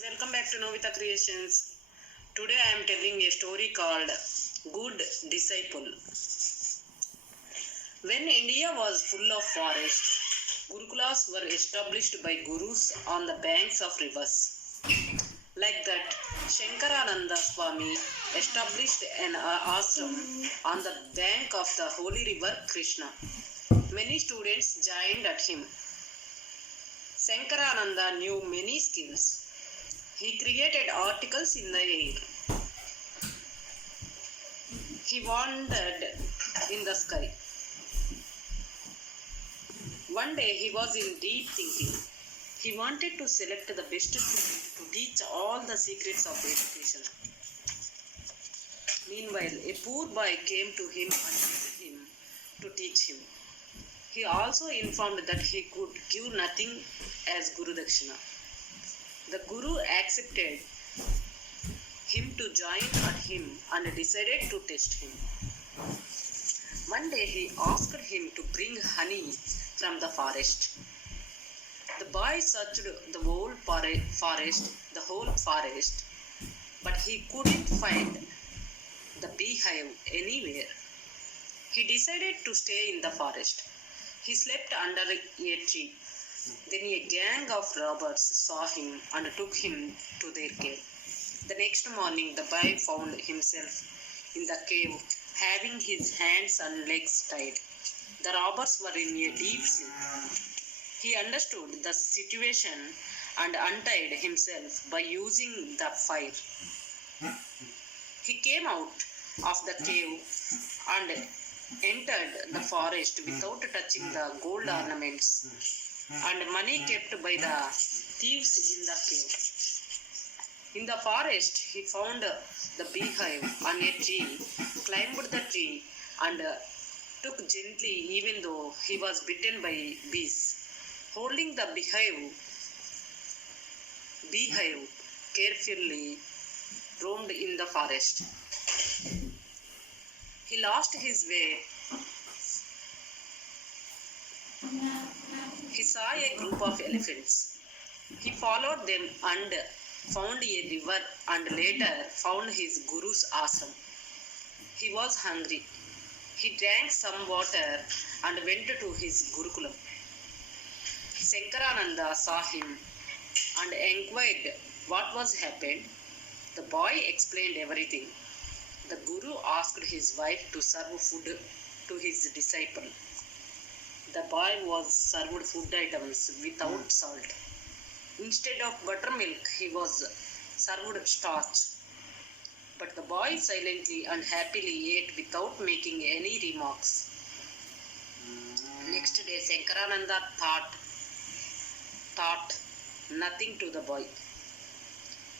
Welcome back to Novita Creations. Today I am telling a story called Good Disciple. When India was full of forests, Gurukulas were established by gurus on the banks of rivers. Like that, Shankarananda Swami established an ashram on the bank of the holy river Krishna. Many students joined at him. Shankarananda knew many skills. He created articles in the air. He wandered in the sky. One day he was in deep thinking. He wanted to select the best student to teach all the secrets of education. Meanwhile, a poor boy came to him and asked him to teach him. He also informed that he could give nothing as Guru Dakshina. The Guru accepted him to join at him and decided to test him. One day he asked him to bring honey from the forest. The boy searched the whole forest, but he couldn't find the beehive anywhere. He decided to stay in the forest. He slept under a tree. Then a gang of robbers saw him and took him to their cave. The next morning, the boy found himself in the cave, having his hands and legs tied. The robbers were in a deep sleep. He understood the situation and untied himself by using the fire. He came out of the cave and entered the forest without touching the gold ornaments and money kept by the thieves in the cave. In the forest, he found the beehive on a tree, climbed the tree, and took gently even though he was bitten by bees. Holding the beehive carefully roamed in the forest. He lost his way. He saw a group of elephants. He followed them and found a river and later found his guru's ashram. He was hungry. He drank some water and went to his Gurukulam. Shankarananda saw him and inquired what was happened. The boy explained everything. The Guru asked his wife to serve food to his disciple. The boy was served food items without salt. Instead of buttermilk, he was served starch. But the boy silently and happily ate without making any remarks. Next day, Shankarananda thought nothing to the boy.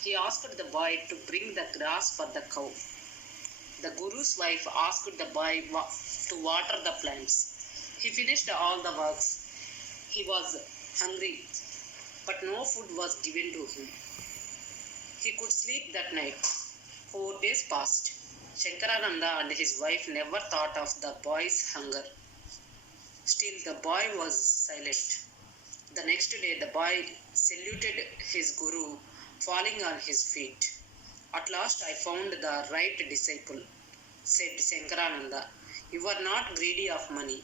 He asked the boy to bring the grass for the cow. The Guru's wife asked the boy to water the plants. He finished all the works. He was hungry, but no food was given to him. He could sleep that night. 4 days passed. Shankarananda and his wife never thought of the boy's hunger. Still, the boy was silent. The next day, the boy saluted his Guru, falling on his feet. At last, I found the right disciple, said Shankarananda. You are not greedy of money.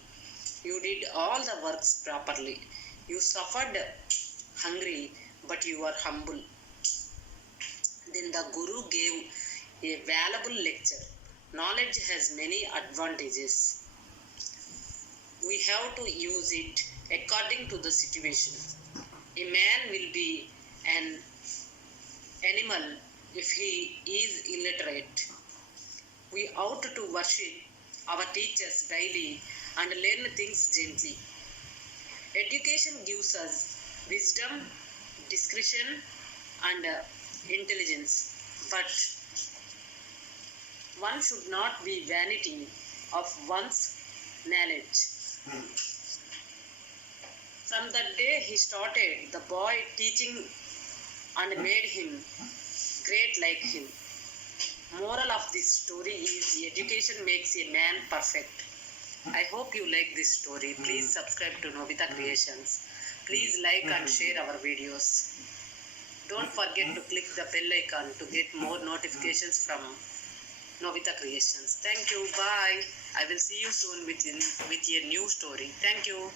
You did all the works properly. You suffered hungry, but you are humble. Then the Guru gave a valuable lecture. Knowledge has many advantages. We have to use it according to the situation. A man will be an animal if he is illiterate. We ought to worship our teachers daily and learn things gently. Education gives us wisdom, discretion, and intelligence, but one should not be vanity of one's knowledge. From that day he started the boy teaching and made him great like him. Moral of this story is education makes a man perfect. I hope you like this story. Please subscribe to Novita Creations. Please like and share our videos. Don't forget to click the bell icon to get more notifications from Novita Creations. Thank you. Bye. I will see you soon with a new story. Thank you.